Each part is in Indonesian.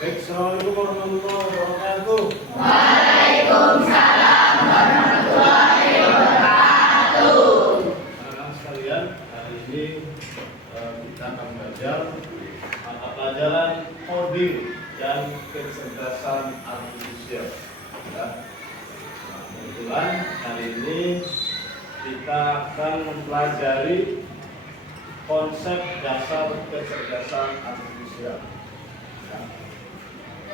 Baik, assalamualaikum warahmatullahi wabarakatuh. Waalaikumsalam warahmatullahi wabarakatuh. Anak-anak sekalian, hari ini kita akan belajar mata pelajaran coding dan kecerdasan artifisial. Ya. Nah, kebetulan hari ini kita akan mempelajari konsep dasar kecerdasan artifisial. Ya.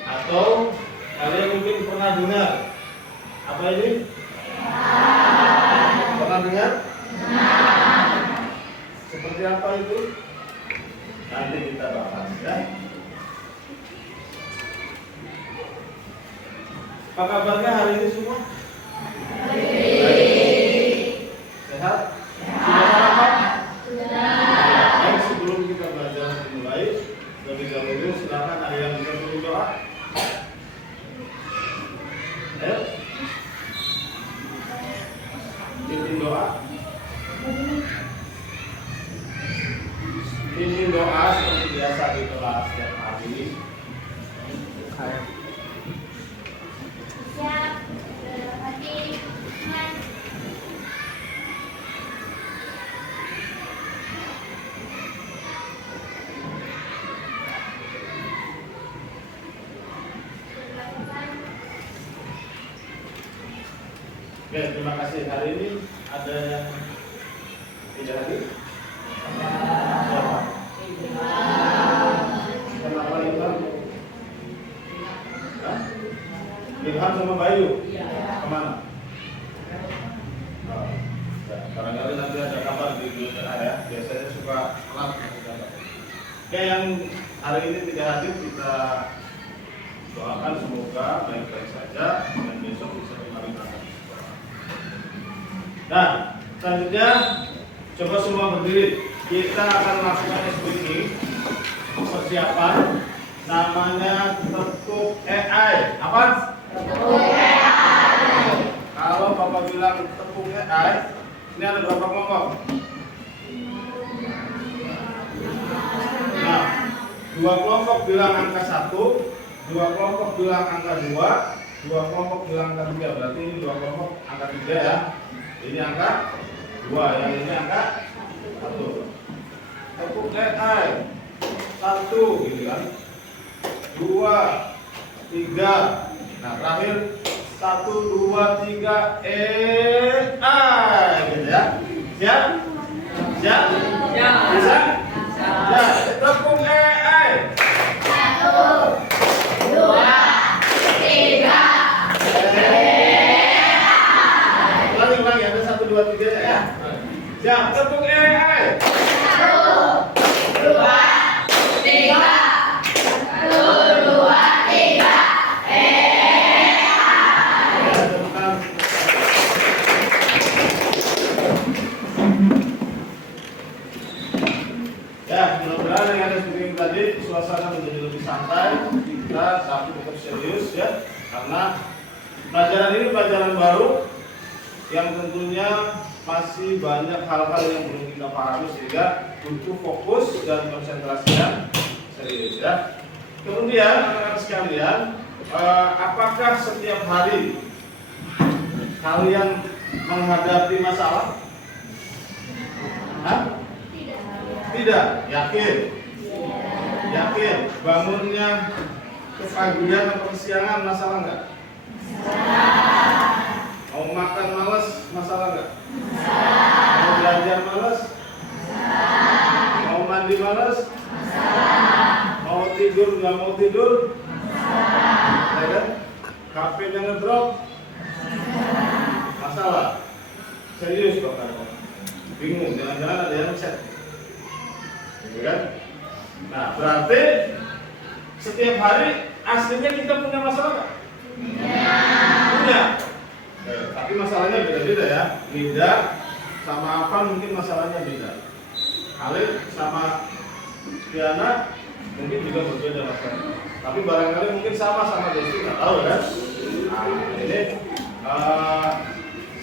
Atau kalian mungkin pernah dengar apa ini? Pernah dengar? Seperti apa itu? Nanti kita bahas ya. Apa kabarnya hari ini semua? Sehat? Sudah sarapan? Baik, sebelum kita belajar dimulai, lebih dahulu silakan ada yang bisa tulis doa. Ayo. Pimpin doa. Pimpin doa seperti biasa di kelas setiap hari. Siap, berhati man. Oke, terima kasih. Hari ini ada yang tidak hadir? Siapa? Kenapa Ilham? Hah? Ilham sama Bayu? Kemana? Oh, ya, barangkali nanti ada kabar di grup ya. Biasanya suka telat ngasih kabar. Oke, yang hari ini tidak hadir kita doakan semoga baik-baik saja dan besok bisa kembali berangkat. Nah, selanjutnya coba semua berdiri. Kita akan lakukan speaking persiapan namanya tepuk AI. Apa? Tepuk AI. Kalau Bapak bilang tepuk AI, ini ada berapa kelompok? Nah, 2 kelompok bilang angka 1, 2 kelompok bilang angka 2, 2 kelompok bilang angka 3. Berarti ini 2 kelompok angka 3 ya. Ini angka 2, yang ini angka 1. Tepuk AI 1 gitu kan. 2, 3. Nah, terakhir 1, 2, 3 AI gitu ya. Siap? Siap? Bisa? Ya, tepuk AI 1, 2, 3. Ulangi ada 1, 2, 3 ya. Siap, tepuk AI 1, 2, 3. 1, 2, 3. Ya, mudah-mudahan dengan speaking tadi suasana menjadi lebih santai, kita tapi tetap serius ya, karena pelajaran ini pelajaran baru yang tentunya masih banyak hal-hal yang belum kita pahami sehingga butuh fokus dan konsentrasi yang serius ya. Kemudian anak-anak sekalian, apakah setiap hari kalian menghadapi masalah? Hah? Tidak, yakin? Yakin. Bangunnya kepagian atau kesiangan masalah nggak? Mau makan malas masalah nggak? Mau belajar malas? Mau mandi malas? Mau tidur nggak mau tidur? Ya kan? HP-nya ngedrop? Masalah? Serius kok kan? Bingung, jangan-jangan ada yang chat. Gitu kan? Nah, berarti setiap hari aslinya kita punya masalah nggak? Punya. Tapi masalahnya beda-beda ya. Linda sama Afan mungkin masalahnya beda. Khalid sama Diana mungkin juga berbeda masalahnya. Tapi barangkali mungkin sama Desi, nggak tahu kan? Nah, ini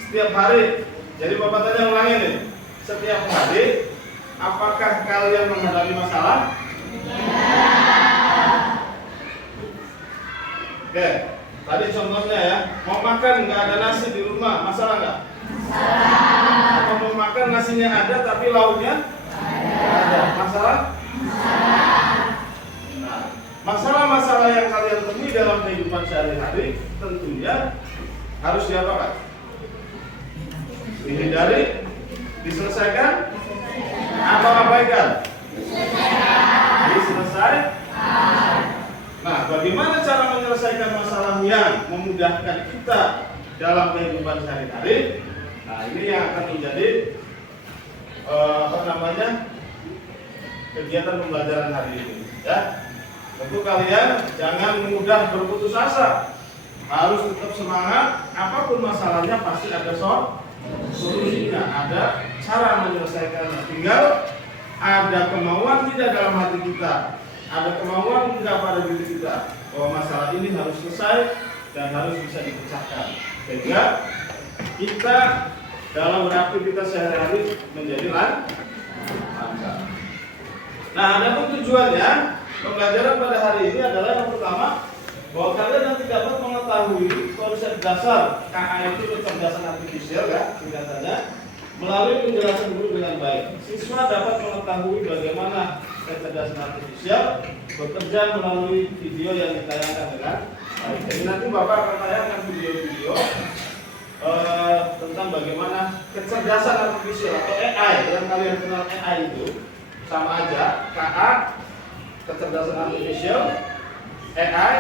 setiap hari. Jadi Bapak tanya ulangi nih. Setiap hari apakah kalian menghadapi masalah? Oke, tadi contohnya ya, mau makan nggak ada nasi di rumah, masalah nggak? Masalah. Atau mau makan nasinya ada tapi lauknya ada, masalah? Nah, masalah-masalah yang kalian temui dalam kehidupan sehari-hari tentunya harus diapakan? Dihindari, diselesaikan, atau abaikan? Diselesaikan. Nah, bagaimana cara menyelesaikan masalah yang memudahkan kita dalam kehidupan sehari-hari? Nah, ini yang akan menjadi kegiatan pembelajaran hari ini. Ya, tentu kalian jangan mudah berputus asa, harus tetap semangat. Apapun masalahnya pasti ada solusinya, ada cara menyelesaikannya. Tinggal ada kemauan tidak dalam hati kita, ada kemauan tidak pada diri kita bahwa masalah ini harus selesai dan harus bisa dipecahkan, sehingga kita dalam beraktivitas sehari-hari menjadi lancar. Nah, ada pun tujuannya pembelajaran pada hari ini adalah yang pertama, bahwa kalian nanti dapat mengetahui konsep dasar KA itu kecerdasan artifisial ya, singkatannya, melalui penjelasan guru dengan baik. Siswa dapat mengetahui bagaimana kecerdasan artifisial bekerja melalui video yang ditayangkan dengan baik. Jadi nanti Bapak akan tayangkan video-video tentang bagaimana kecerdasan artifisial atau AI yang kalian kenal AI itu sama aja, KA kecerdasan artifisial, AI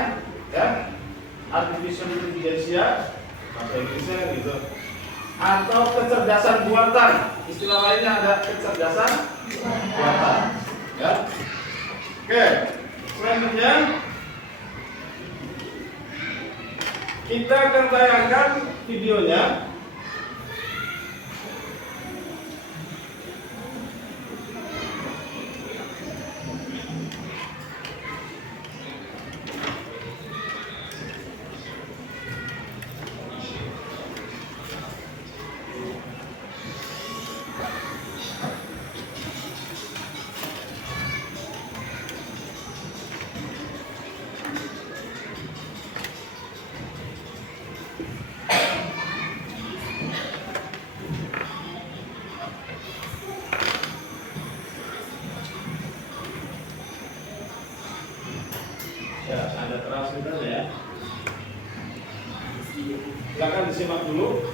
ya, artificial intelligence bahasa Inggrisnya gitu, atau kecerdasan buatan, istilah lainnya ada kecerdasan buatan ya. Oke, selanjutnya kita akan tayangkan videonya. Ya, ada translator ya. Silakan disimak dulu.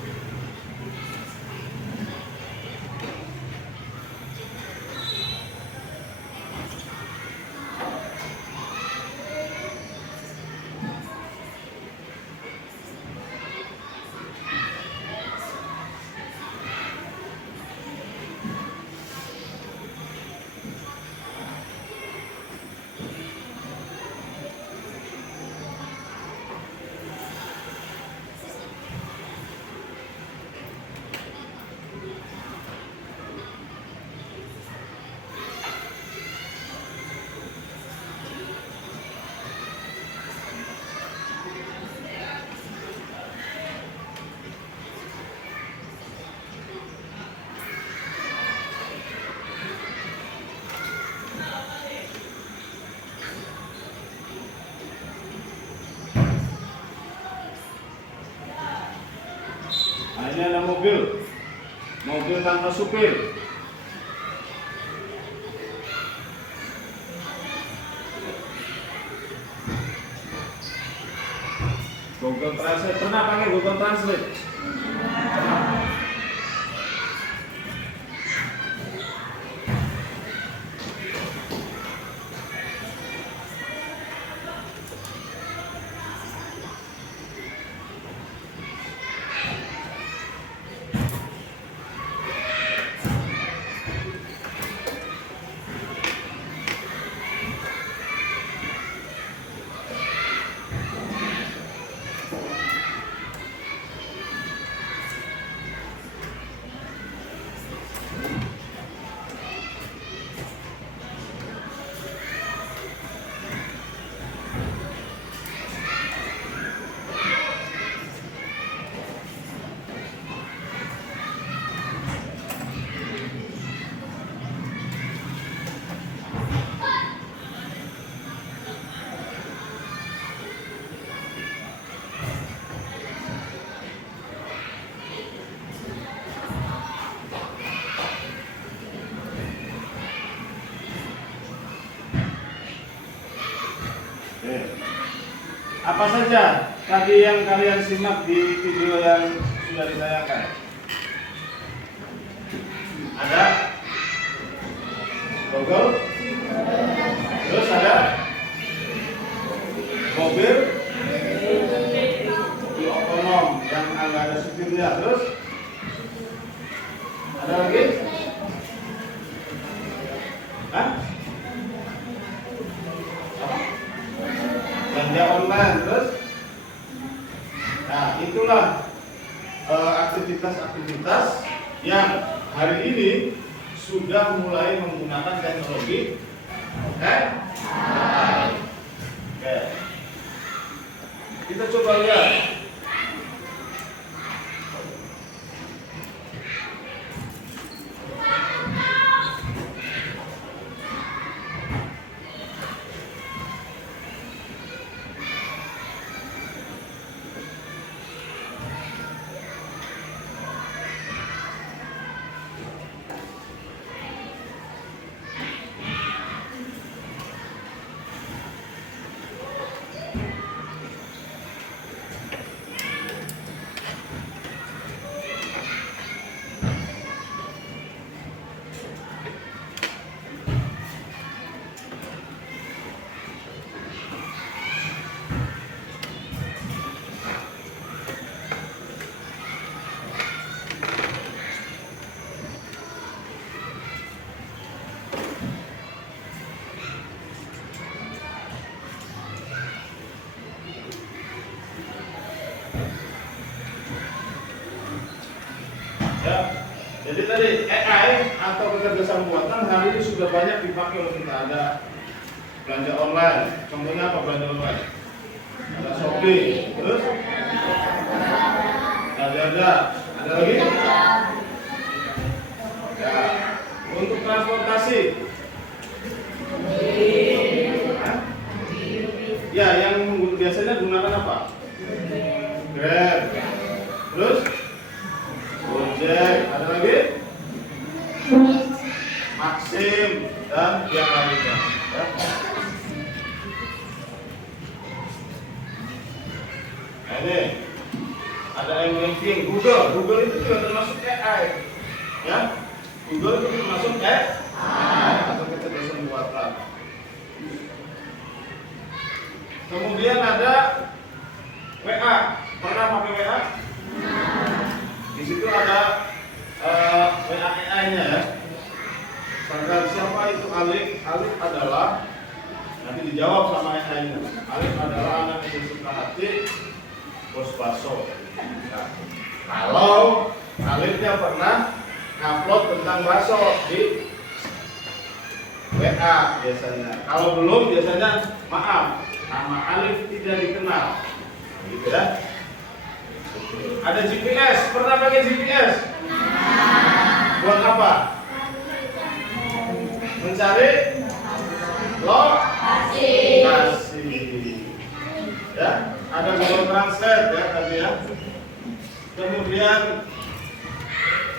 Ini ada mobil tanpa supir. Google Translate, pernah pakai Google Translate? Oke. Apa saja tadi yang kalian simak di video yang sudah ditayangkan? Ada Google, terus ada mobil otonom yang nggak ada supirnya, terus ada lagi? Hah? Belanja online, terus? Nah, itulah aktivitas-aktivitas yang hari ini sudah mulai menggunakan teknologi AI. Oke. Kita coba lihat. Ya, jadi tadi AI atau kecerdasan buatan hari ini sudah banyak dipakai oleh kita. Ada belanja online, contohnya apa belanja online? Ada Shopee, terus ada lagi? Ya, untuk transportasi. Ya, yang biasanya gunakan apa? Grab. Terus Gojek, ada lagi? Maxim dan yang lainnya. Ya. Nah, ini ada yang ranking Google itu juga termasuk AI, ya. Google itu termasuk AI atau kecerdasan buatan. Kemudian ada WA, pernah pakai WA? Di situ ada WA AI-nya ya. Misalkan siapa itu Alif? Alif adalah, nanti dijawab sama AI-nya. Alif adalah anak yang suka hati bos bakso. Nah, kalau Alifnya pernah ngupload tentang bakso di WA biasanya. Kalau belum biasanya maaf, nama Alif tidak dikenal. Gitu ya. Ada GPS, pernah pakai GPS? Buat apa? Mencari lokasi. Ya, ada Google Translate ya tadi ya. Kemudian,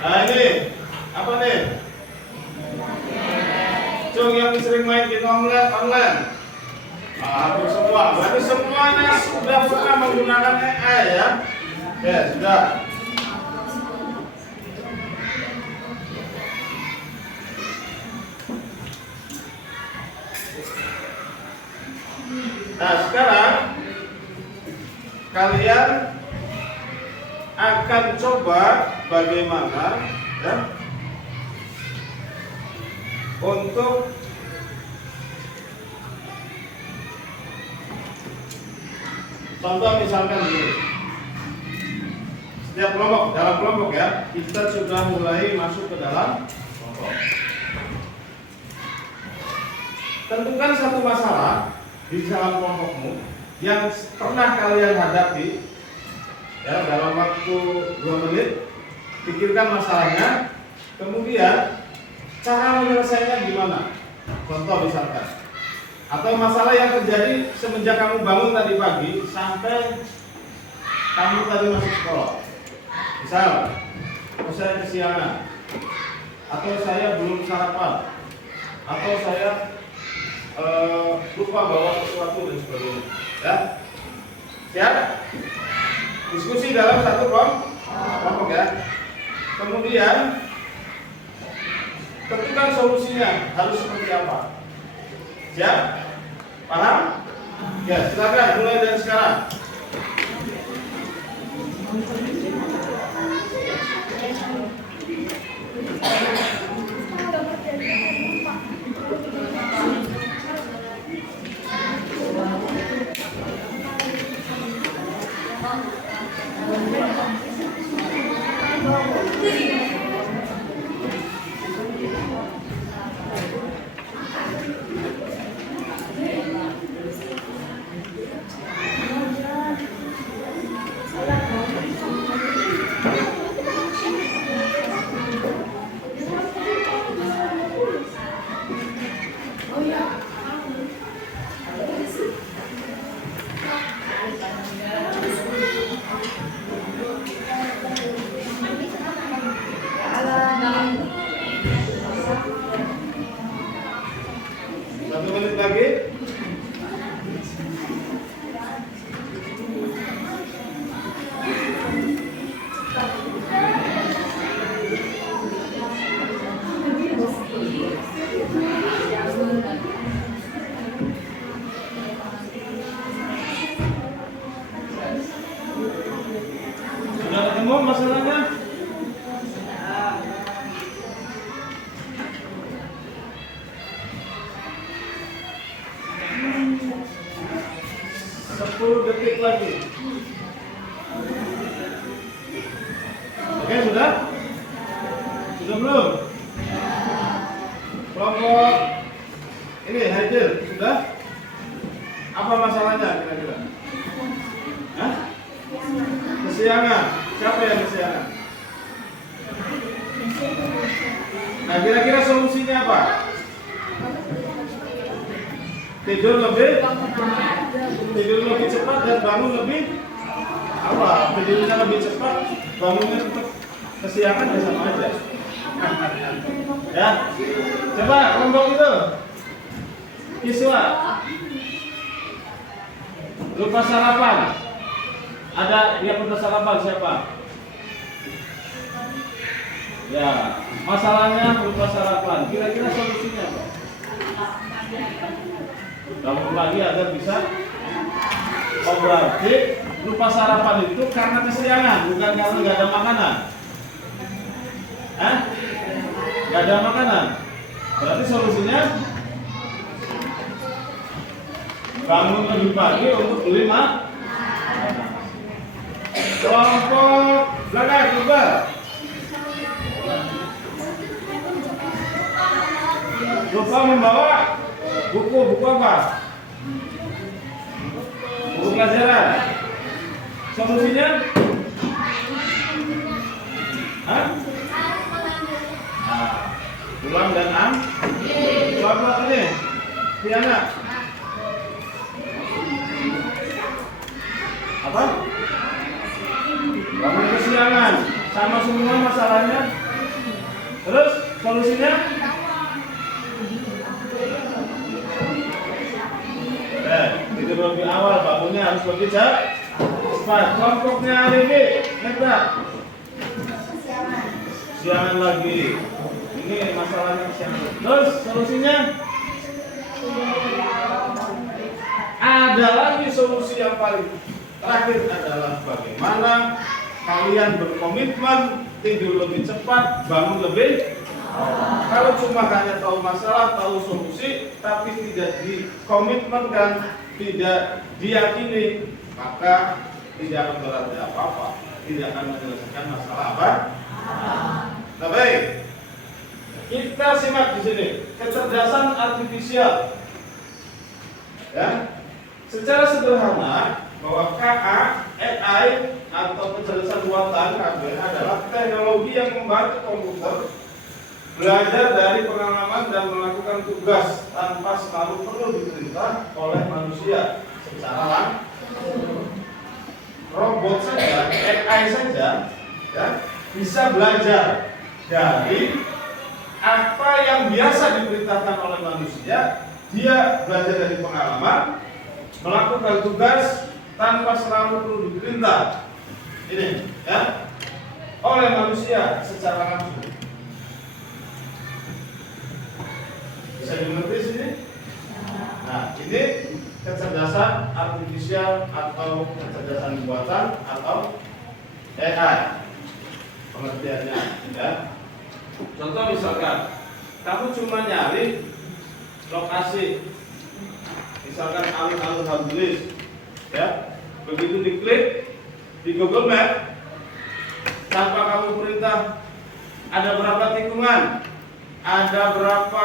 nah ini apa nih? Cung yang sering main game online. Hampir semua, berarti semuanya sudah pernah menggunakan AI ya. Oke, sudah. Nah, sekarang kalian akan coba bagaimana ya, untuk contoh misalkan ini. Setiap kelompok, dalam kelompok ya, kita sudah mulai masuk ke dalam kelompok. Tentukan satu masalah di dalam kelompokmu yang pernah kalian hadapi ya, dalam waktu 2 menit. Pikirkan masalahnya, kemudian cara menyelesaikannya gimana. Contoh misalkan, atau masalah yang terjadi semenjak kamu bangun tadi pagi sampai kamu tadi masuk sekolah. Misal, saya kesiangan, atau saya belum sarapan, atau saya lupa bawa sesuatu dan sebagainya. Ya, siap? Diskusi dalam satu kelompok ya. Kemudian tentukan solusinya harus seperti apa. Siap? Paham? Ya, silakan mulai dari sekarang. Satu menit lagi. Sudah ketemu masalahnya? Detik lagi. Oke, sudah? Sudah belum? Kelompok ini hadir, sudah? Apa masalahnya kira-kira? Hah? Kesiangan. Siapa yang kesiangan? Nah, kira-kira solusinya apa? Tidur lebih cepat dan bangun lebih awal. Tidurnya lebih cepat, bangunnya tetap kesiangan, ya sama aja. Ya, coba kelompok itu. Iswa, lupa sarapan. Ada yang lupa sarapan siapa? Ya, masalahnya lupa sarapan. Kira-kira solusinya apa? Bangun pagi agar bisa. Oh, berarti lupa sarapan itu karena kesiangan, bukan karena nggak ada makanan. Nggak ada makanan. Berarti solusinya bangun lebih pagi untuk beli makanan. Kelompok belakang coba. Lupa membawa buku apa? Buku pelajaran. Solusinya? Pulang dan Bapak ini, Tiana. Apa? Bangun kesiangan. Sama semua masalahnya. Terus solusinya? Tidur lebih awal, bangunnya harus lebih cepat. Kelompoknya Arifin, Neta. Siangan lagi. Ini masalahnya siangan. Terus solusinya? Ada lagi solusi yang paling terakhir adalah bagaimana kalian berkomitmen tidur lebih cepat, bangun lebih. Kalau cuma hanya tahu masalah, tahu solusi, tapi tidak dikomitmenkan, tidak diyakini, maka tidak akan berarti apa-apa, tidak akan menyelesaikan masalah apa. Nah, baik, kita simak di sini kecerdasan artifisial. Ya, secara sederhana bahwa AI atau kecerdasan buatan adalah teknologi yang membantu komputer belajar dari pengalaman dan melakukan tugas tanpa selalu perlu diperintah oleh manusia secara langsung. Robot saja, AI saja, ya, bisa belajar dari apa yang biasa diperintahkan oleh manusia dia belajar dari pengalaman, melakukan tugas tanpa selalu perlu diperintah. Ini ya, oleh manusia secara langsung. Bisa dimengerti sini? Nah, ini kecerdasan artifisial atau kecerdasan buatan atau AI pengertiannya ya. Contoh misalkan kamu cuma nyari lokasi, misalkan alun-alun Harbulis ya, begitu diklik di Google Map tanpa kamu perintah ada berapa tikungan, ada berapa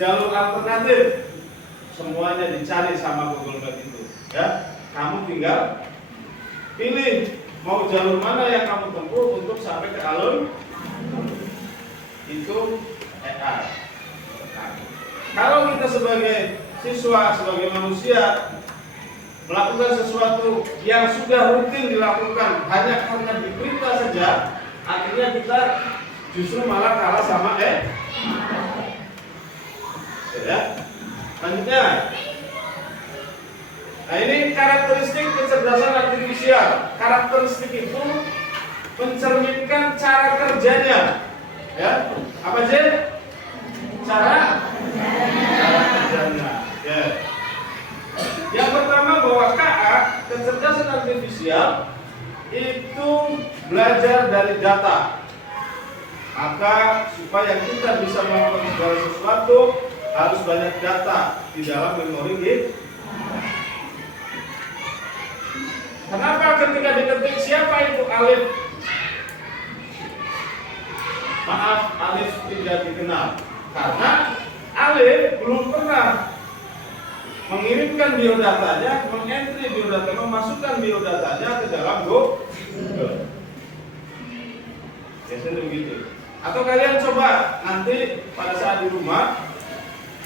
jalur alternatif, semuanya dicari sama Google Map itu ya. Kamu tinggal pilih mau jalur mana yang kamu tempuh untuk sampai ke alun. Itu AI. Nah, kalau kita sebagai siswa, sebagai manusia melakukan sesuatu yang sudah rutin dilakukan hanya karena diperintah saja, akhirnya kita justru malah kalah sama ya. Selanjutnya, nah ini karakteristik kecerdasan artifisial. Karakteristik itu mencerminkan cara kerjanya. Ya, apa sih? Cara kerjanya. Ya. Yang pertama bahwa KA, kecerdasan artifisial itu belajar dari data. Maka supaya kita bisa melakukan segala sesuatu harus banyak data di dalam memori kita. Kenapa ketika diketik siapa itu Alif? Maaf, Alif tidak dikenal karena Alif belum pernah mengirimkan biodatanya, mengentry biodata, memasukkan biodatanya ke dalam Google. Biasanya begitu. Atau kalian coba nanti pada saat di rumah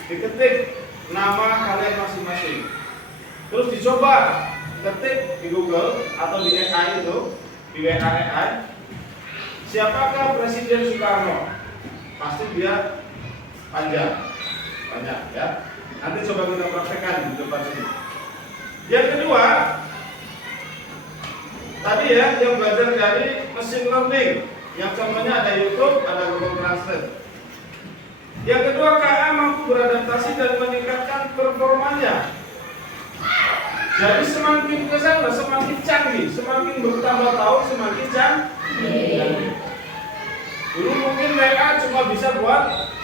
diketik nama kalian masing-masing, terus dicoba ketik di Google atau di AI itu, di WA AI, siapakah Presiden Soekarno? Pasti dia panjang, banyak ya. Nanti coba kita praktekkan di depan sini. Yang kedua, tadi ya yang belajar dari machine learning, yang contohnya ada YouTube, ada Google Translate. Yang kedua, KA mampu beradaptasi dan meningkatkan performanya. Jadi semakin ke sana semakin canggih, semakin bertambah tahun semakin canggih. Dulu mungkin WA cuma bisa buat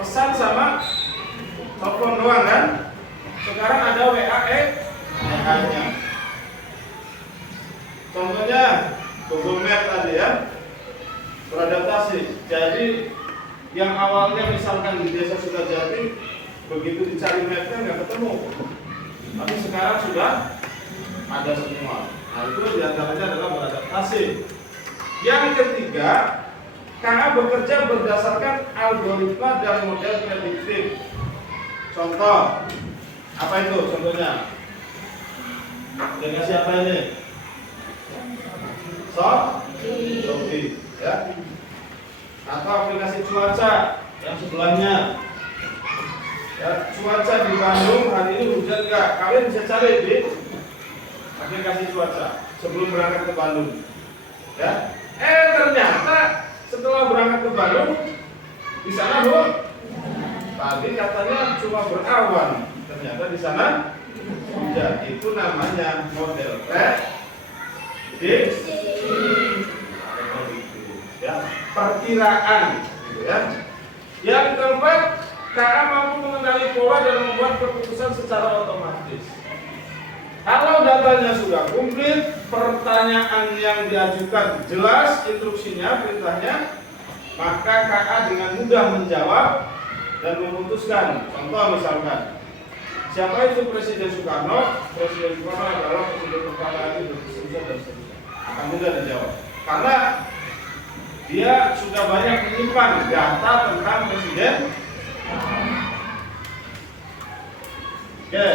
pesan sama telepon doang kan? Sekarang ada WA AI-nya. Contohnya Google Map tadi ya, beradaptasi. Jadi yang awalnya misalkan di desa Sukajati, begitu dicari mapnya nggak ketemu, tapi sekarang sudah ada semua. Nah itu diantaranya adalah beradaptasi. Yang ketiga, KA bekerja berdasarkan algoritma dan model prediktif. Contoh, apa itu contohnya? Dengan siapa ini? Shopee, ya. Atau aplikasi cuaca yang sebelahnya. Ya, cuaca di Bandung hari ini hujan nggak? Kalian bisa cari di aplikasi cuaca sebelum berangkat ke Bandung. Ya, ternyata setelah berangkat ke Bandung di sana tadi katanya cuma berawan, ternyata di sana hujan. Itu namanya model prediksi, ya, perkiraan, gitu ya. Yang keempat, KA mampu mengenali pola dan membuat keputusan secara otomatis. Kalau datanya sudah komplit, pertanyaan yang diajukan jelas, instruksinya, perintahnya, maka KA dengan mudah menjawab dan memutuskan. Contoh misalkan, siapa itu Presiden Soekarno? Presiden Soekarno adalah presiden pertama kali dan seterusnya. Akan mudah dijawab. Karena dia sudah banyak menyimpan data tentang presiden. Oke.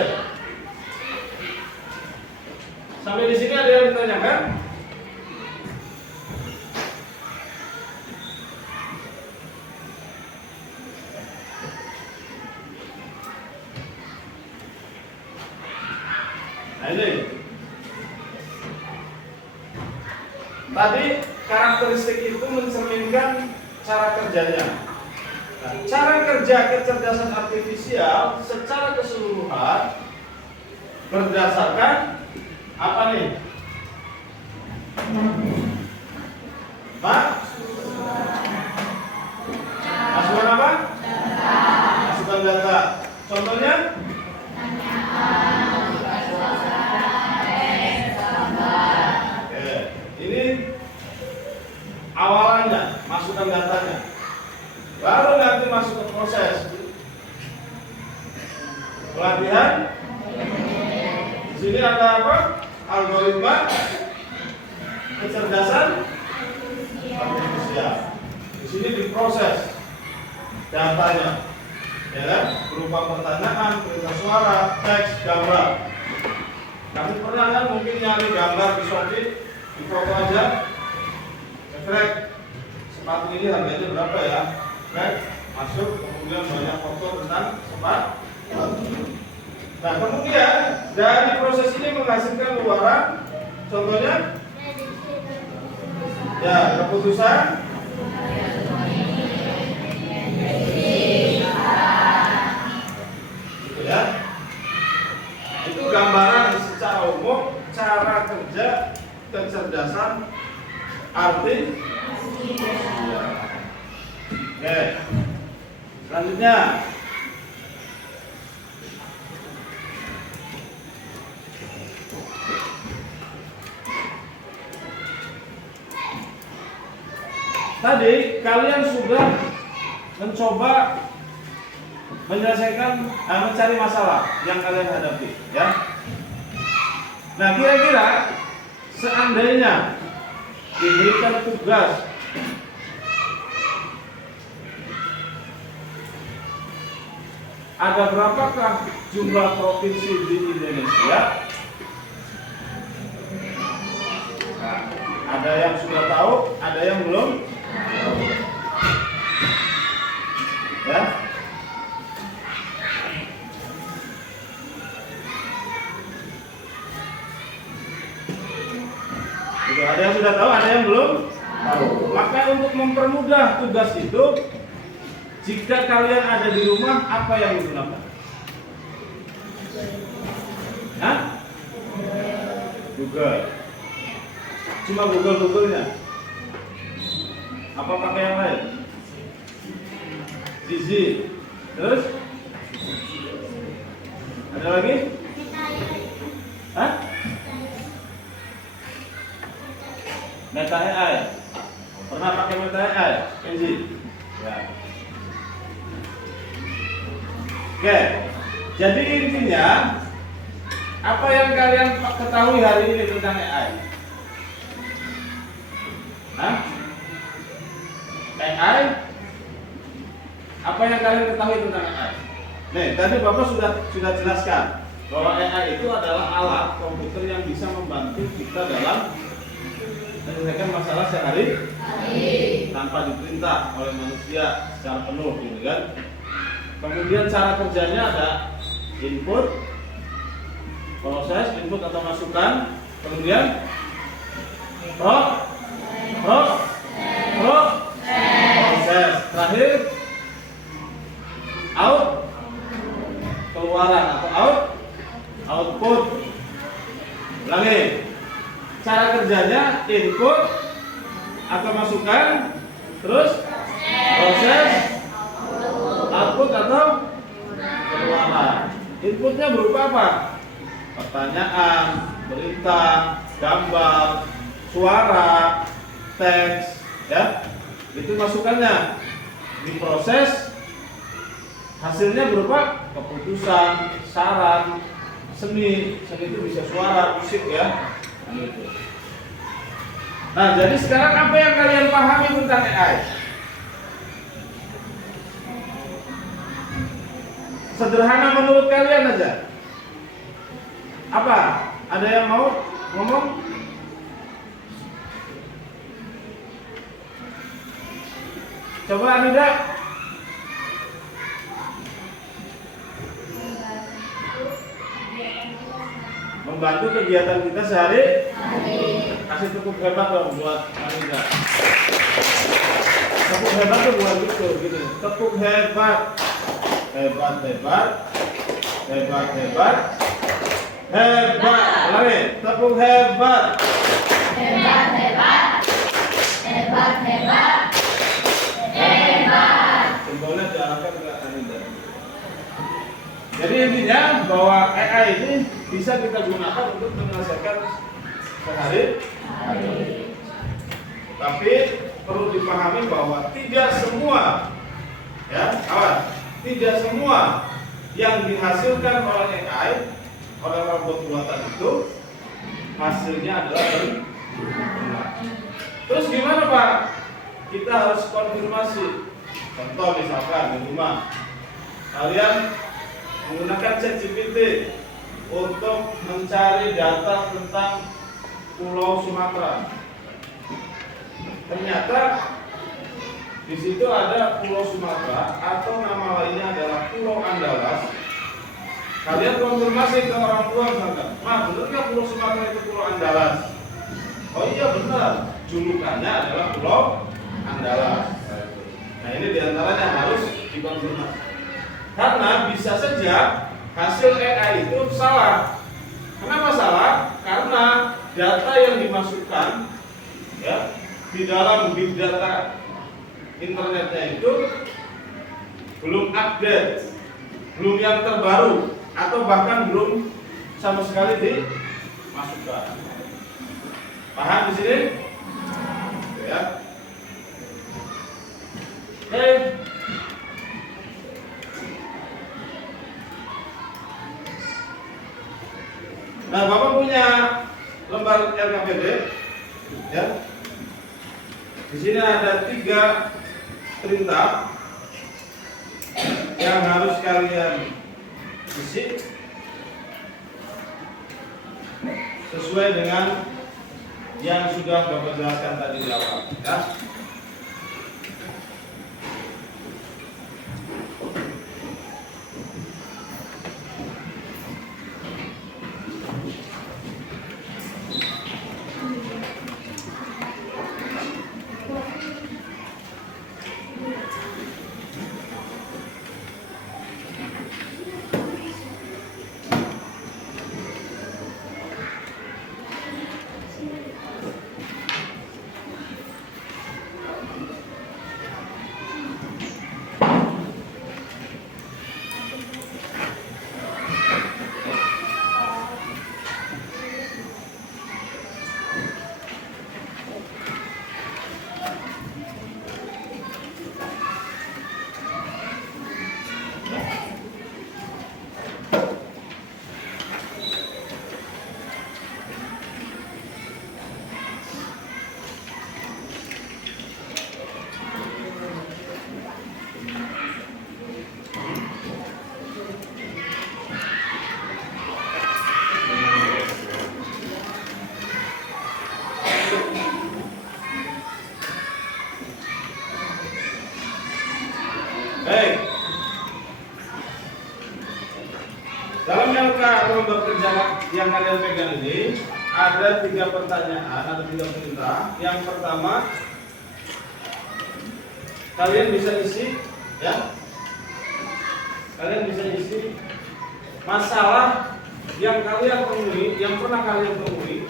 Sampai di sini ada yang ditanyakan? Nah ini. Tadi karakteristik itu mencerminkan cara kerjanya. Nah, cara kerja kecerdasan artifisial secara keseluruhan berdasarkan apa nih? Pak? Masukan apa? Masukan data. Contohnya? Oke, ini awalannya, masukan datanya. Baru nanti masuk ke proses pelatihan. Di sini ada apa? Algoritma kecerdasan artifisial. Di sini diproses datanya, ya kan? Berupa pertanyaan, perintah suara, teks, gambar. Kamu pernah kan mungkin nyari gambar di Shopee, di foto aja, cekrek, sepatu ini harganya berapa ya? Cekrek, masuk, kemudian banyak foto tentang sepatu. Nah kemudian dari proses ini menghasilkan luaran, contohnya, ya keputusan. Ya, itu gambaran secara umum cara kerja kecerdasan artifisial. Oke, selanjutnya tadi kalian sudah mencoba menyelesaikan, mencari masalah yang kalian hadapi, ya. Nah, kira-kira seandainya diberikan tugas ada berapakah jumlah provinsi di Indonesia? Nah, ada yang sudah tahu, ada yang belum tahu. Ya. Ada yang sudah tahu, ada yang belum tahu. Maka untuk mempermudah tugas itu, jika kalian ada di rumah, apa yang digunakan? Hah? Google. Cuma Google-nya. Apa pakai yang lain? Zizi. Terus? Ada lagi? Hah? Meta AI. Pernah pakai Meta AI? Kenzi? Ya. Oke. Jadi intinya apa yang kalian ketahui hari ini tentang AI? Hah? AI? Apa yang kalian ketahui tentang AI? Nih, tadi Bapak sudah jelaskan bahwa AI itu adalah alat komputer yang bisa membantu kita dalam menyelesaikan masalah sehari-hari tanpa diperintah oleh manusia secara penuh, gitu kan? Kemudian cara kerjanya ada input, proses, input atau masukan, kemudian proses, terakhir keluaran atau output. Ulangi. Cara kerjanya input atau masukan, terus proses, output atau keluaran. Inputnya berupa apa? Pertanyaan, berita, gambar, suara, teks, ya. Itu masukannya. Diproses, hasilnya berupa keputusan, saran, seni itu bisa suara, musik, ya. Nah, jadi sekarang apa yang kalian pahami tentang AI? Sederhana menurut kalian aja. Apa? Ada yang mau ngomong? Coba Anida. membantu kegiatan kita sehari. Kasih tepuk hebat dong buat Anida. Tepuk hebat tuh buat gitu. Tepuk hebat. Hebat. Lari. Tepuk hebat. Simbolnya diarahkan ke Anida. Jadi intinya bahwa AI ini bisa kita gunakan untuk menyelesaikan sehari. Tapi perlu dipahami bahwa tidak semua, ya, tidak semua yang dihasilkan oleh AI, oleh robot buatan itu hasilnya adalah benar. Terus gimana Pak? Kita harus konfirmasi. Contoh misalkan di rumah, kalian menggunakan ChatGPT untuk mencari data tentang Pulau Sumatera. Ternyata di situ ada Pulau Sumatera atau nama lainnya adalah Pulau Andalas. Kalian konfirmasi ke orang tua misalkan, "Ma, benarkah Pulau Sumatera itu Pulau Andalas?" "Oh iya benar, julukannya adalah Pulau Andalas." Nah ini diantaranya harus dikonfirmasi. Karena bisa saja hasil AI itu salah. Kenapa salah? Karena data yang dimasukkan, ya, di dalam big data internetnya itu belum update, belum yang terbaru, atau bahkan belum sama sekali dimasukkan. Paham di sini? Ya. Oke. Nah, Bapak punya lembar LKPD, ya. Di sini ada 3 perintah yang harus kalian isi sesuai dengan yang sudah Bapak jelaskan tadi di awal, ya. Baik. Dalam LK atau lembar kerja yang kalian pegang ini ada 3 pertanyaan, ada 3 perintah. Yang pertama, kalian bisa isi, ya. Kalian bisa isi masalah yang kalian temui, yang pernah kalian temui,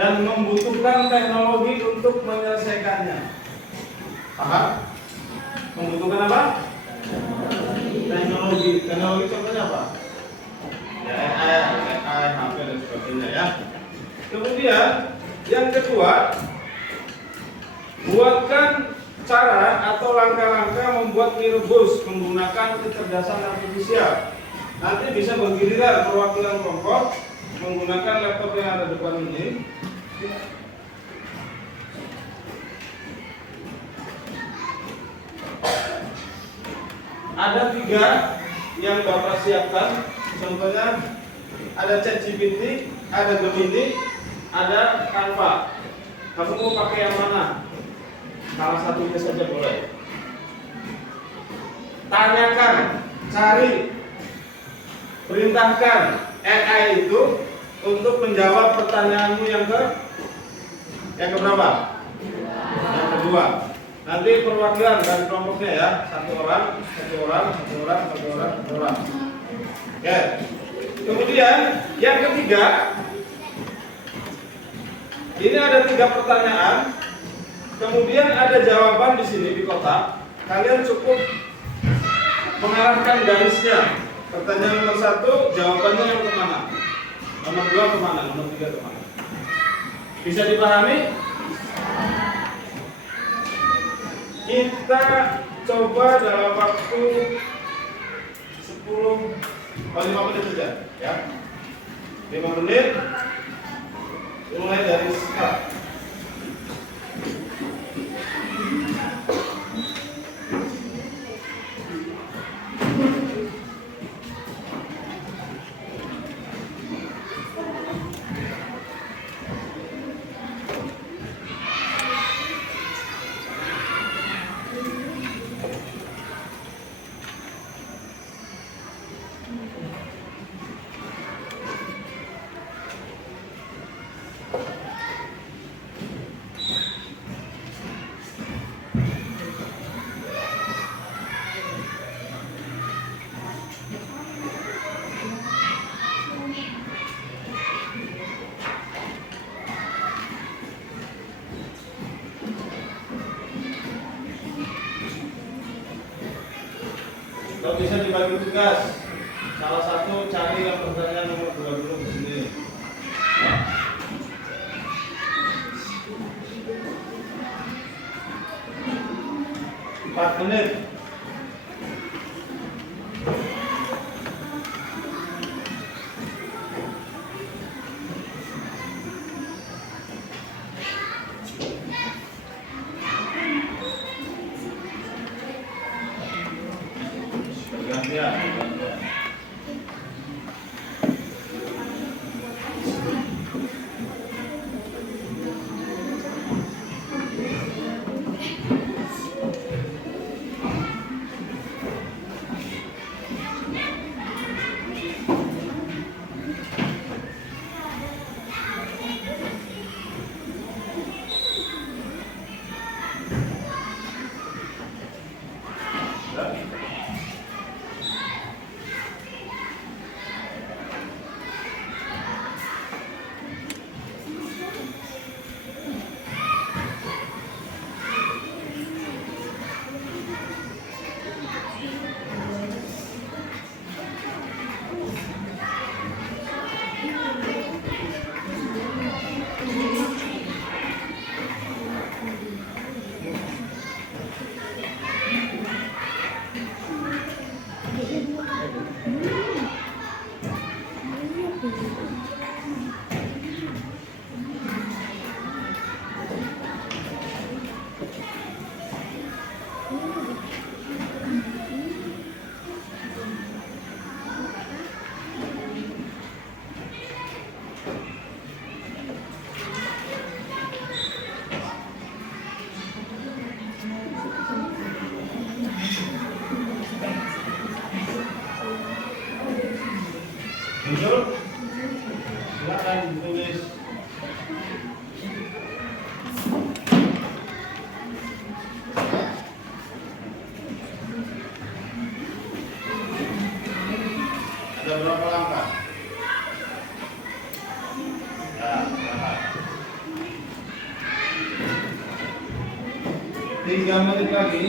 dan membutuhkan teknologi untuk menyelesaikannya. Paham? Membutuhkan apa? Teknologi. Teknologi contohnya apa? Ya, AI, HP dan sebagainya, ya. Kemudian yang kedua, buatkan cara atau langkah-langkah membuat Mirrorbox menggunakan kecerdasan artifisial. Nanti bisa bergiliran perwakilan kelompok menggunakan laptop yang ada depan ini. Ada 3 yang Bapak siapkan. Contohnya ada ChatGPT, ada Gemini, ada Canva. Kamu mau pakai yang mana? Salah satunya saja boleh. Tanyakan, cari, perintahkan AI itu untuk menjawab pertanyaanmu yang keberapa? Yang kedua. Nanti perwakilan dari kelompoknya ya, satu orang. Oke. Kemudian yang ketiga, ini ada 3 pertanyaan. Kemudian ada jawaban di sini di kotak. Kalian cukup mengarahkan garisnya. Pertanyaan nomor 1, jawabannya yang kemana? Nomor 2 kemana? Nomor 3 kemana? Bisa dipahami? Kita coba dalam waktu 5 menit saja ya. 5 menit mulai dari sekarang. Kalau bisa dibagi tugas, salah satu cari yang pertanyaan nomor 2 dulu di sini. Ya. Empat menit. Bergantian. Muncul? Silakan tulis. Ada berapa langkah? Ya, silakan. 3 menit lagi.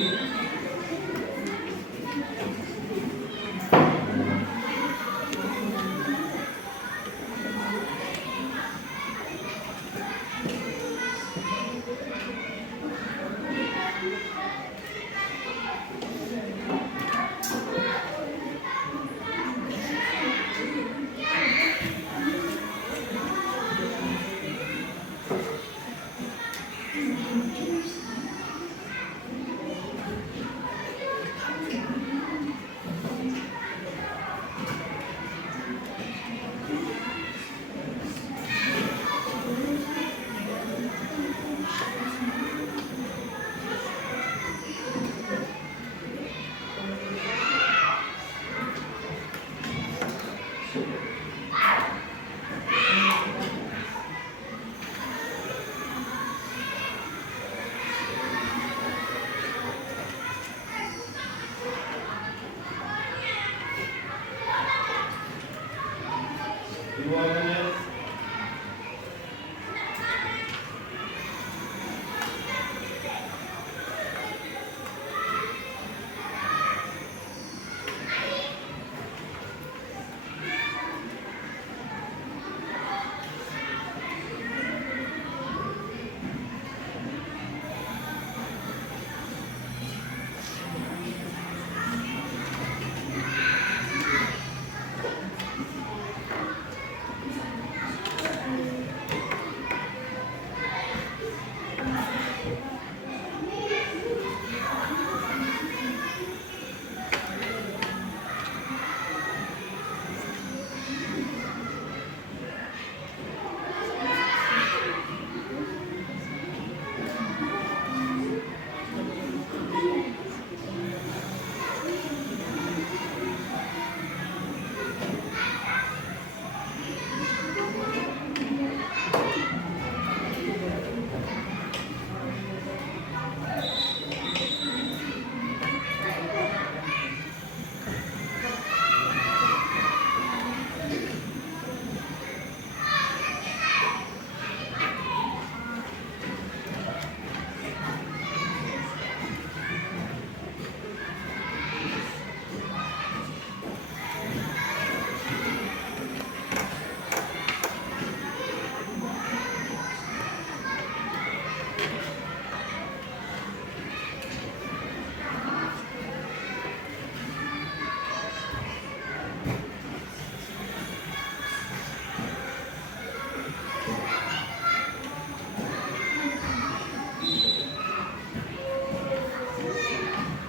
2 menit.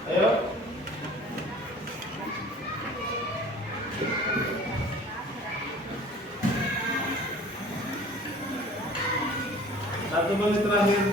Ayo. Satu menit terakhir.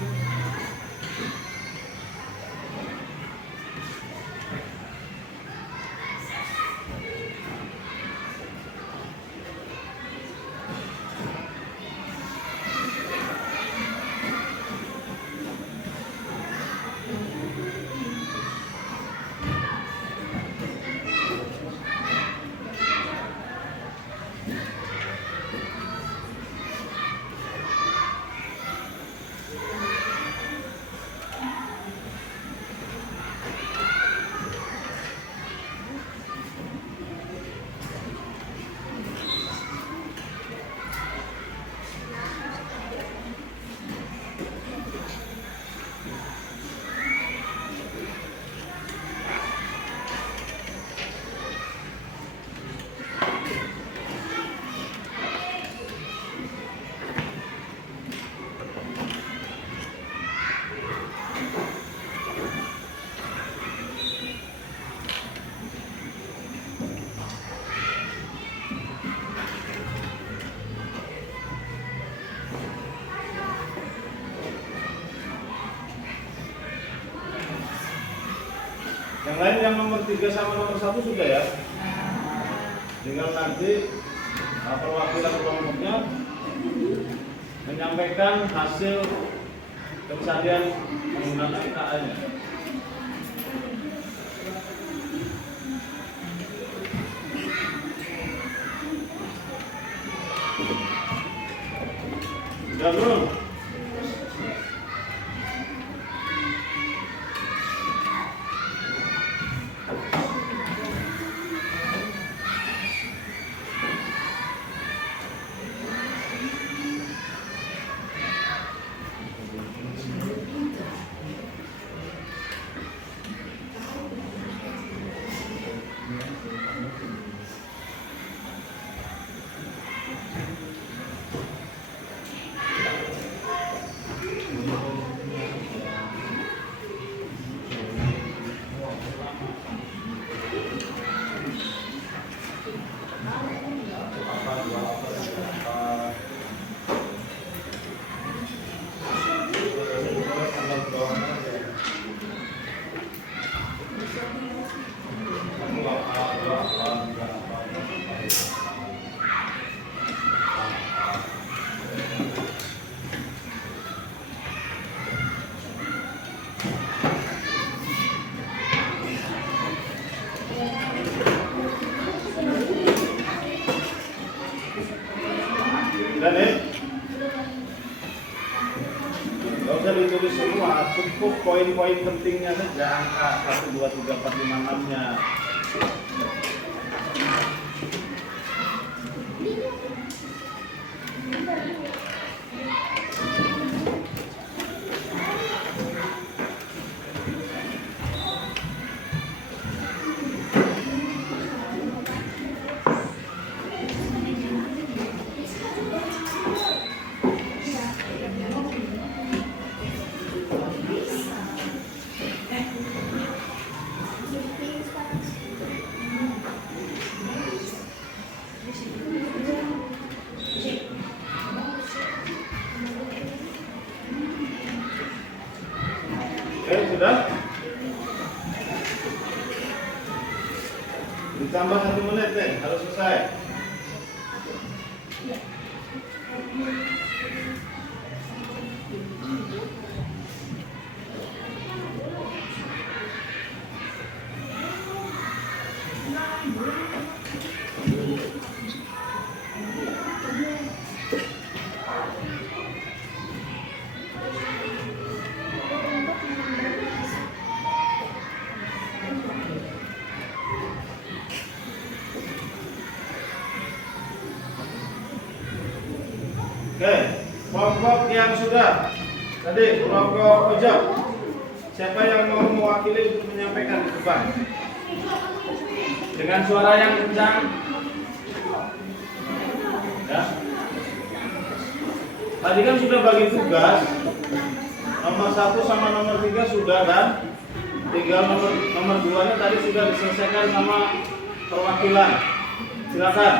Yang lain yang nomor 3 sama nomor 1 sudah ya. Tinggal nanti perwakilan kelompoknya menyampaikan hasil kesalian menggunakan KA-nya. Sudah belum? Sudah nih? Gak usah ditulis semua, cukup poin-poin pentingnya saja, angka 1, 2, 3, 4, 5, 6-nya. Oke, sudah? Ditambah 1 menit deh, harus selesai. Oke, kelompok yang sudah tadi, kelompok pojok. Siapa yang mau mewakili untuk menyampaikan di depan? Dengan suara yang kencang. Ya. Tadi kan sudah bagi tugas. Nomor 1 sama nomor 3 sudah kan? Tinggal nomor 2-nya tadi sudah diselesaikan sama perwakilan. Silakan.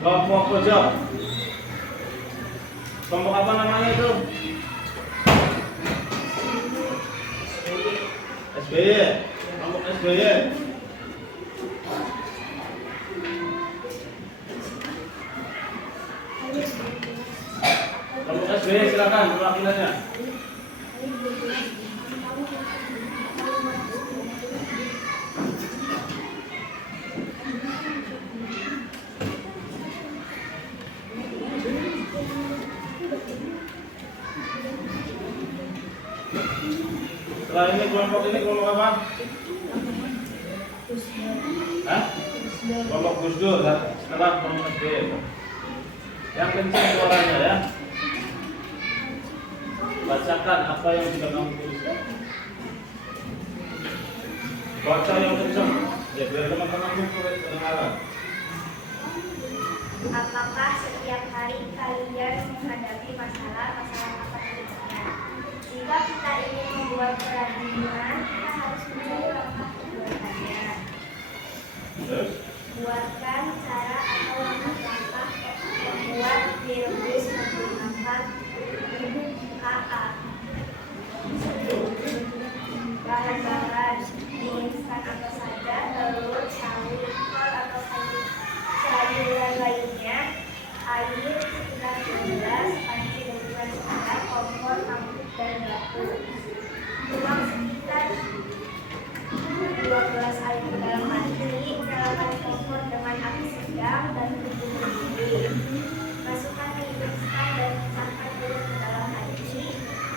Kelompok pojok. Kelompok apa namanya itu? SBY. Kelompok SBY. Kelompok SBY silakan perwakilannya. Setelah ini kelompok apa? Hah? Kelompok Gus Dur. Setelah kelompok SBY. Yang kencang suaranya ya. Bacakan apa yang sudah kamu tuliskan. Baca yang kencang. Ya biar teman-teman kedengaran. Apakah setiap hari kalian menghadapi masalah-masalah apa saja? Jika kita ingin membuat kerajinan, kita harus mencari langkah pembuatannya. Terus? Buatkan cara atau langkah membuat direbus menggunakan bubuk KA. Bahan-bahan diinstan apa saja, telur, sawi, kol atau sayuran lainnya, air sekitar 12, panci dan ukuran sedang, kompor, rambut dan batu. Tuang sekitar 2 gelas air ke dalam panci, nyalakan kompor dengan api sedang dan tunggu mendidih. Masukkan mie instan dan campur telur ke dalam panci.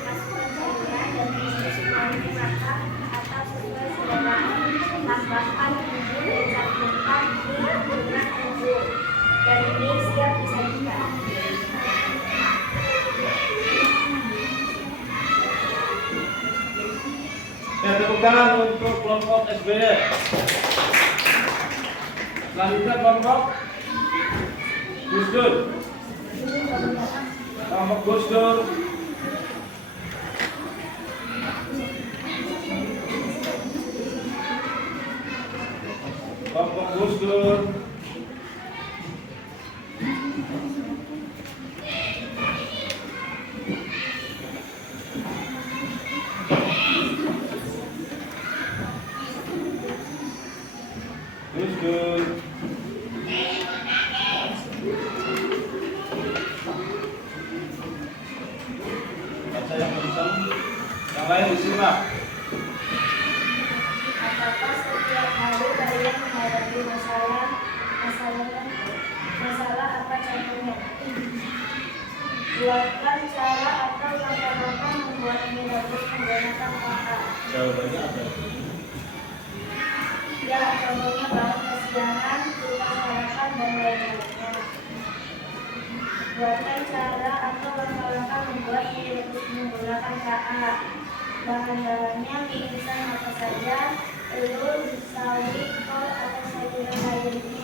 Masukkan sayuran dan mau dimakan atau sesuai selera. Tambahkan bumbu dan campurkan mie dengan bumbu. Dan ini siap disajikan. Ya, tepuk tangan untuk kelompok SBY. Selanjutnya kelompok Gus Dur. Kelompok Gus Dur. Kelompok Gus Dur. Gus Dur. Baca yang kencang. Yang lain disimak. Apakah setiap hari kalian menghadapi masalah apa contohnya? Buatkan cara atau langkah-langkah membuat mie rebus menggunakan KA. Jawabannya apa? Ya, contohnya bahan kesiangan, lupa sarapan, dan lain-lainnya. Buatkan cara atau langkah-langkah membuat mie rebus menggunakan KA. Bahan-bahannya mie instan apa saja, telur, sawi, kol, atau sayuran lainnya,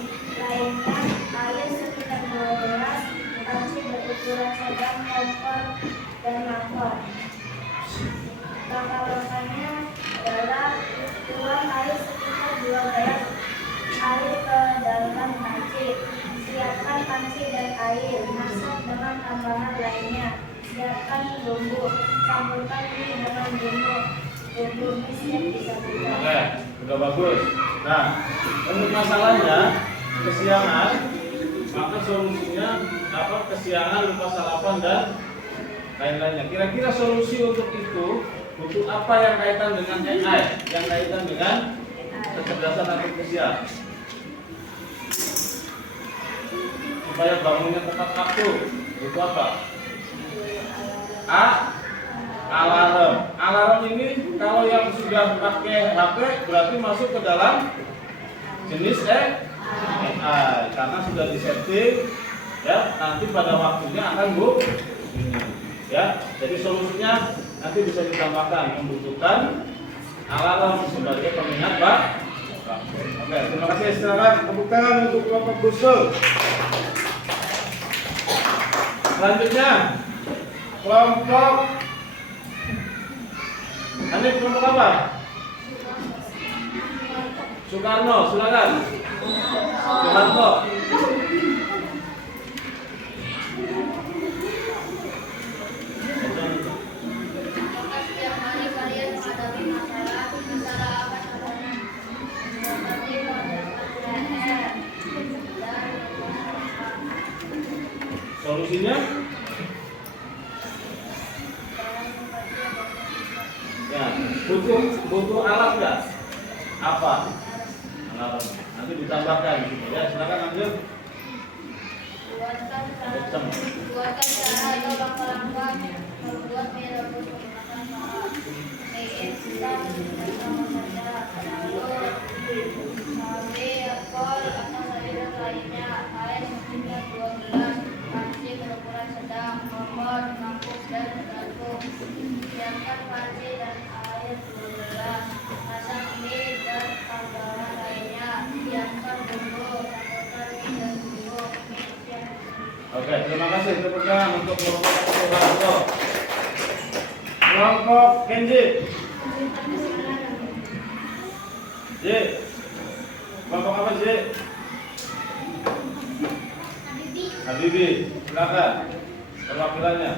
air sekitar 2 gelas, panci berukuran sedang, kompor, dan mangkok. Langkah-langkahnya adalah tuang air sekitar 2 gelas air ke dalam panci. Siapkan panci dan air, masak dengan tambahan lainnya. Siapkan bumbu, campurkan mie dengan bumbu. Bumbu mie siap disajikan. Oke, udah bagus. Nah, untuk masalahnya kesiangan, maka solusinya apa? Kesiangan, lupa sarapan, dan lain-lainnya. Kira-kira solusi untuk itu butuh apa yang kaitan dengan AI, yang kaitan dengan kecerdasan artifisial, supaya bangunnya tepat waktu. Itu apa? Alarm. Alarm ini kalau yang sudah pakai HP berarti masuk ke dalam jenis AI karena sudah disetting ya, nanti pada waktunya akan bunyi ya. Jadi solusinya nanti bisa ditambahkan membutuhkan alarm sebagai pengingat Pak. Oke, terima kasih. Silakan tepuk tangan untuk kelompok Brussel. Selanjutnya kelompok Hanif, kelompok apa? Soekarno, silakan. Soekarno. Setiap hari kalian menghadapi masalah apa contohnya? Seperti PR. Solusinya? Ya, butuh alat nggak? Apa? Alat. Nanti ditambahkan gitu ya. Silakan lanjut. Buatkan cara atau langkah-langkah membuat mie rebus menggunakan KA. Mie instan sama saja, telur, sawi, kol, atau sayuran lainnya, air sekitar 2 gelas, panci berukuran sedang, kompor, mangkuk, dan gantung. Siapkan panci dan air 2 gelas, masak mie dan tambahan lainnya. Siapkan bumbu, campurkan mie dan bumbu mie siap. Oke, terima kasih. Tepuk tangan untuk kelompok Soekarno. Kelompok Kenji. J. Kelompok apa J? Habibi. Silakan. Perwakilannya.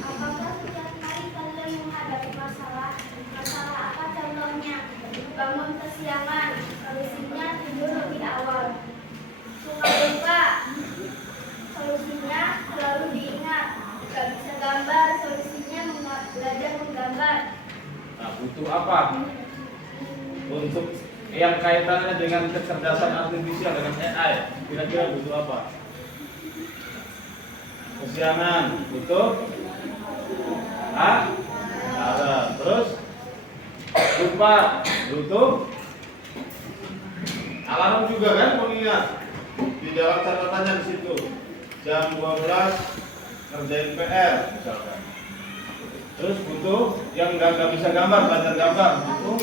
Apakah setiap kali kalian menghadapi masalah? Masalah apa contohnya? Bangun kesiangan, solusinya tidur lebih awal. Suka lupa, solusinya selalu diingat. Gak bisa gambar, solusinya belajar menggambar. Nah, butuh apa? Untuk yang kaitannya dengan kecerdasan artifisial, dengan AI, kira-kira butuh apa? Kesiangan, butuh ada. Terus lupa, butuh alarm juga kan, mengingat di dalam catatannya di situ jam 12 ngerjain PR misalkan. Terus butuh yang nggak bisa gambar, belajar gambar, butuh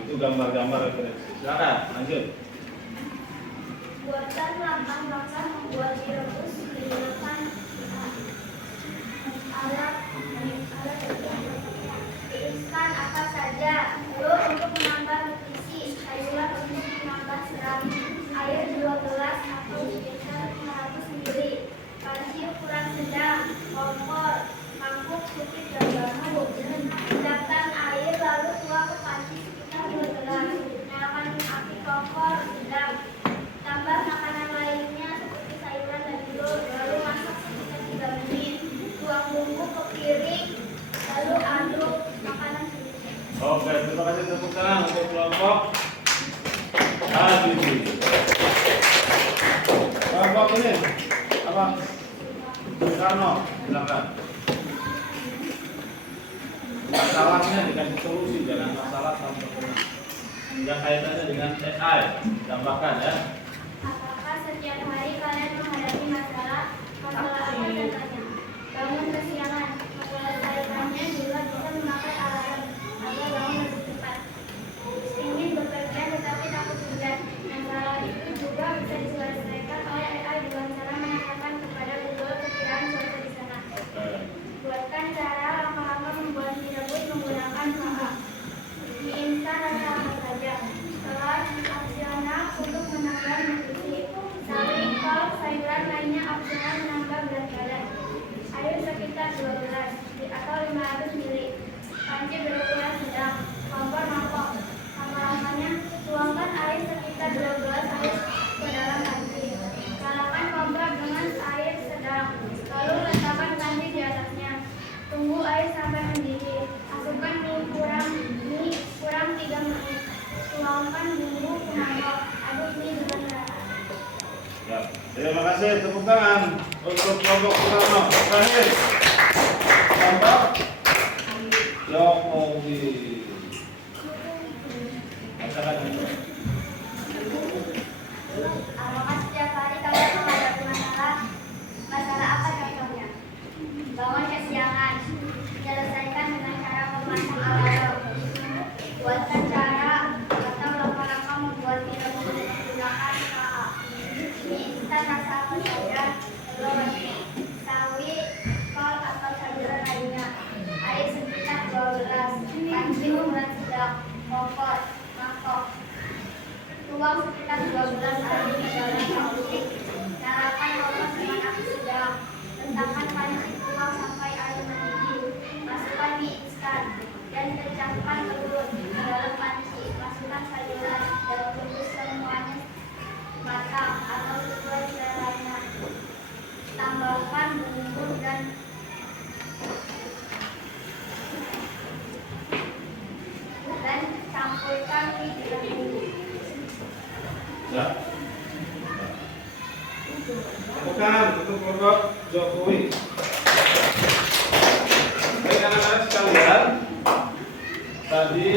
itu gambar-gambar referensi. Silakan lanjut. Buatkan langkah-langkah membuat mie rebus menggunakan alat instan apa saja. Telur untuk menambah nutrisi, sayuran untuk menambah serat, air 2 gelas atau sekitar 500 ml, panci ukuran sedang, nih? Apa? Soekarno, silakan. Masalahnya dikasih solusi, jangan masalah sama yang kaitannya dengan AI. Tambahkan ya. Apakah setiap hari kalian menghadapi masalah apa contohnya? Bangun kesiangan, menyelesaikannya juga bisa memakai alarm agar bangun lebih cepat. Ingin bekerja tetapi takut hujan. Masalah itu juga bisa diselesaikan oleh AI dengan cara menanyakan kepada Google perkiraan cuaca di sana. Buatkan cara lama-lama membuat mie rebus menggunakan mie. Mie instan rasa apa saja. Setelah opsional untuk menambah nutrisi. Sawi, kol, sayuran lainnya opsional menambah berat badan. Air sekitar 12 atau 500 ml. Panci berukuran sedang. Kompor mangkok. Lama-lamanya tuangkan air sekitar 12 air ke dalam panci. Nyalakan kompor dengan air sedang. Lalu letakkan panci di atasnya. Tunggu air sampai mendidih. Masukkan mie kurang 3 menit. Tuangkan bumbu ke mangkok. Aduk mie dengan rata. Ya, terima kasih. Tepuk tangan untuk kelompok Soekarno. Terakhir, kelompok Jokowi. Masyarakat ini. Apakah setiap hari kalian menghadapi masalah? Masalah apa contohnya? Bangun kesiangan, menyelesaikan dengan cara memasang alarm. Buatkan cara atau langkah-langkah membuat mie rebus menggunakan KA. Mie instan rasa apa saja, telur, sawi, kol atau sayuran lainnya. Air sekitar 12, panci ukuran sedang, kompor, mangkok. Tuang sekitar 12 air di dalam panci. Nyalakan kompor dengan api sedang. Letakkan panci tuang sampai air mendidih. Masukkan mie instan dan pecahkan telur ke dalam panci. Masukkan sayuran dan tunggu semuanya matang atau sesuai seleranya. Tambahkan bumbu dan campurkan mie dengan bumbu. Ya. Tepuk tangan untuk kelompok Jokowi. Baik anak-anak sekalian, tadi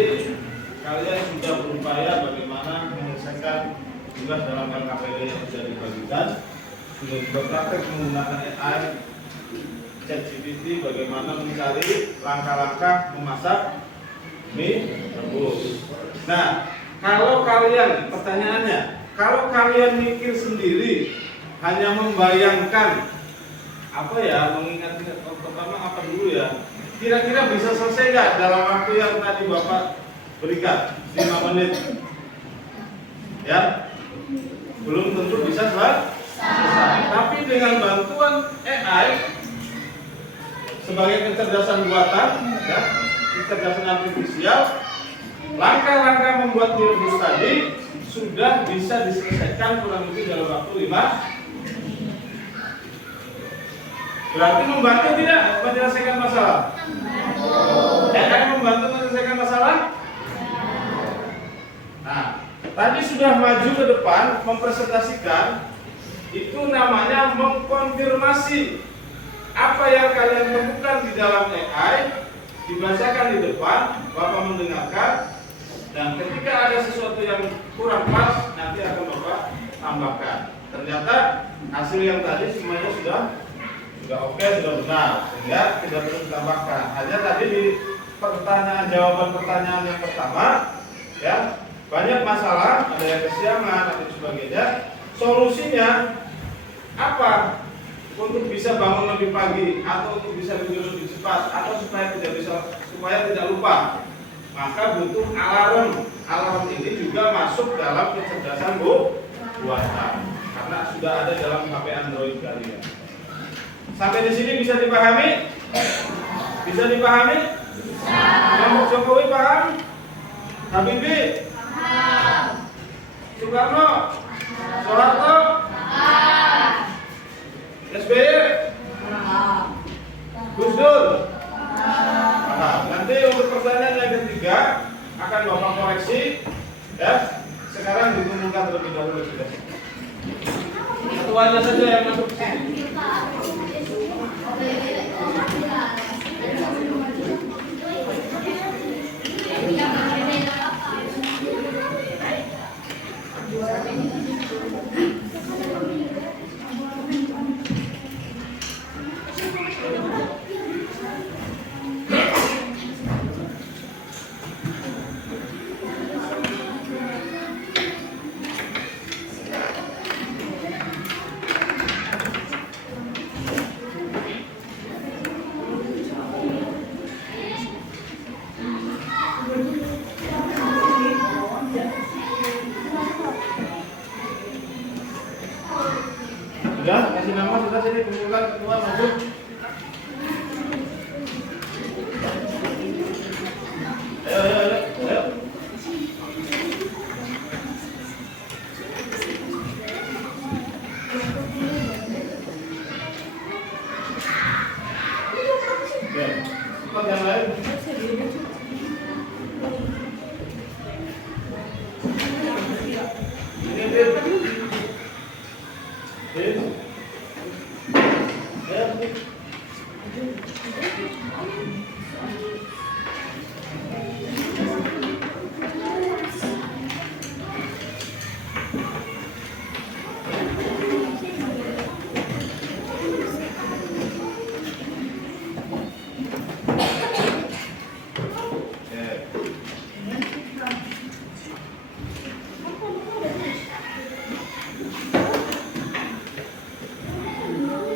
kalian sudah berupaya bagaimana menyelesaikan tugas dalam LKPD yang sudah dibagikan, sudah juga praktek menggunakan AI, ChatGPT, bagaimana mencari langkah-langkah memasak mie rebus. Nah, kalau kalian, pertanyaannya, kalau kalian mikir sendiri, hanya membayangkan, apa ya, mengingat-ingat, pertama apa dulu ya, kira-kira bisa selesai nggak dalam waktu yang tadi Bapak berikan, 5 menit? Ya, belum tentu bisa selesai. Tapi dengan bantuan AI, sebagai kecerdasan buatan, ya, kecerdasan artifisial, langkah-langkah membuat mie rebus tadi sudah bisa diselesaikan kurang lebih dalam waktu 5. Berarti membantu tidak menyelesaikan masalah? AI membantu menyelesaikan masalah? Nah, tadi sudah maju ke depan mempresentasikan, itu namanya mengkonfirmasi apa yang kalian temukan di dalam AI, dibacakan di depan, Bapak mendengarkan, dan ketika ada sesuatu yang kurang pas, nanti akan Bapak tambahkan. Ternyata hasil yang tadi semuanya sudah oke, sudah benar, sehingga tidak perlu ditambahkan. Hanya tadi di jawaban pertanyaan yang pertama, ya, banyak masalah, ada yang kesiangan, ada sebagainya. Solusinya apa? Untuk bisa bangun lebih pagi, atau untuk bisa tidur lebih cepat, atau supaya tidak lupa, maka butuh alarm. Alarm ini juga masuk dalam kecerdasan buatan, karena sudah ada dalam HP Android kalian. Sampai di sini bisa dipahami? Bisa dipahami? Kelompok Jokowi paham? Habibie? Paham. Soekarno? Soeharto? Paham. SBY? Paham. Gus Dur? Paham. Nanti untuk pertanyaan yang ketiga akan Bapak koreksi, ya. Sekarang dikumpulkan terlebih dahulu sudah. Satu aja saja yang masuk ke sini. Sudah, kasih nama, sudah sini kumpulkan ketua masuk. Ayo. Oke, cepat yang lain. Ini dia.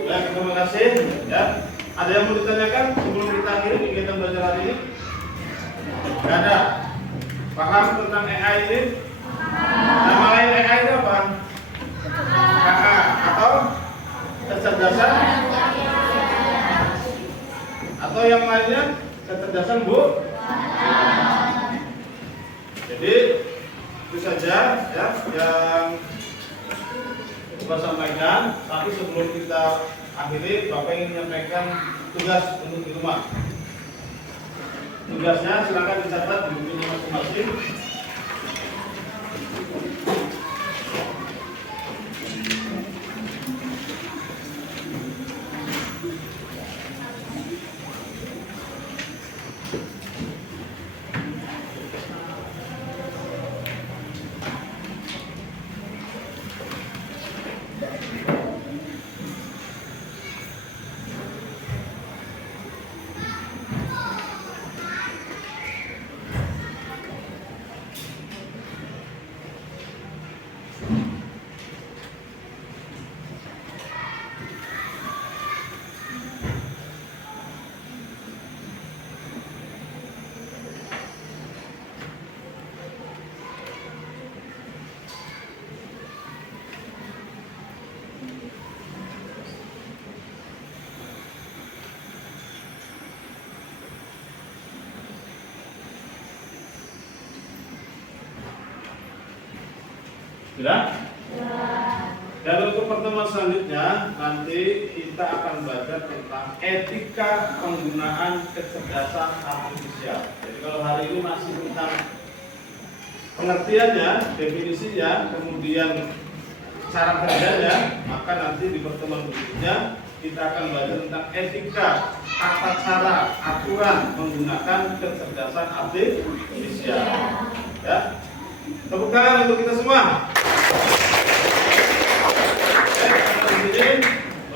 Ya, terima kasih. Ya, ada yang mau ditanyakan sebelum kita akhiri kegiatan belajar hari ini? Tidak ada. Paham tentang AI ini? Nama lain AI itu apa? KA atau kecerdasan? Atau yang lainnya kecerdasan Bu? Jadi itu saja ya yang Bapak sampaikan. Tapi sebelum kita akhiri, Bapak ingin menyampaikan tugas untuk di rumah. Tugasnya silakan dicatat di bukunya masing-masing. Sudah? Dan untuk pertemuan selanjutnya nanti kita akan belajar tentang etika penggunaan kecerdasan artifisial. Jadi kalau hari ini masih tentang pengertiannya, definisinya, kemudian cara kerjanya, maka nanti di pertemuan berikutnya kita akan belajar tentang etika, tata cara, aturan menggunakan kecerdasan artifisial. Ya, tepuk tangan untuk kita semua.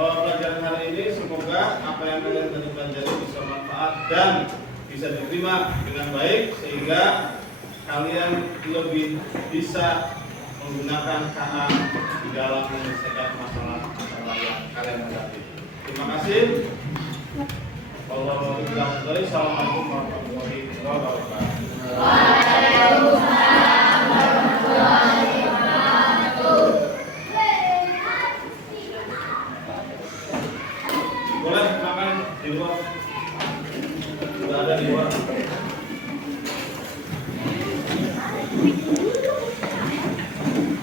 Bahwa pelajaran hari ini semoga apa yang kalian tadi pelajari bisa bermanfaat dan bisa diterima dengan baik sehingga kalian lebih bisa menggunakan KA di dalam menyelesaikan masalah yang kalian hadapi. Terima kasih. Assalamualaikum warahmatullahi wabarakatuh. Waalaikumsalam warahmatullahi wabarakatuh. Boleh makan di luar.